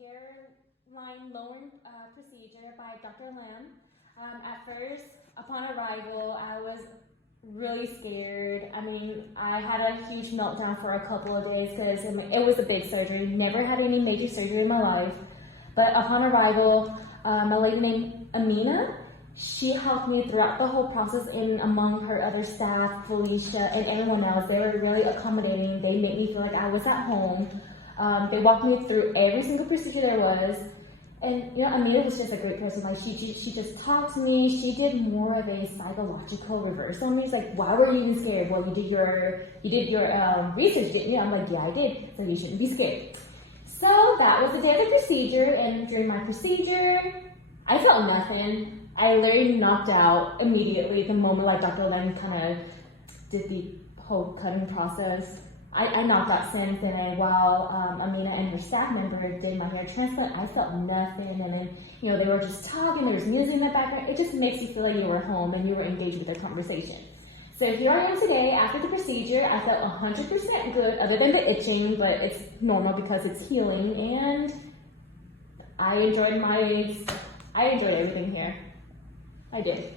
hairline lowering procedure by Dr. Lam. At first, upon arrival, I was really scared. I mean, I had a huge meltdown for a couple of days because it was a big surgery. Never had any major surgery in my life. But upon arrival, a lady named Amina, she helped me throughout the whole process, and among her other staff, Felicia, and everyone else. They were really accommodating. They made me feel like I was at home. They walked me through every single procedure there was. And Amina was just a great person. Like she just talked to me. She did more of a psychological reverse on me. It's like, why were you even scared? Well, you did your research, didn't you? I'm like, yeah, I did. So you shouldn't be scared. So that was the day of the procedure, and during my procedure, I felt nothing. I literally knocked out immediately the moment like Dr. Len kind of did the whole cutting process. I knocked out since, and while Amina and her staff member did my hair transplant, I felt nothing. And then, they were just talking, there was music in the background. It just makes you feel like you were home and you were engaged with their conversation. So here I am today after the procedure. I felt 100% good, other than the itching, but it's normal because it's healing. And I enjoyed everything here. I did.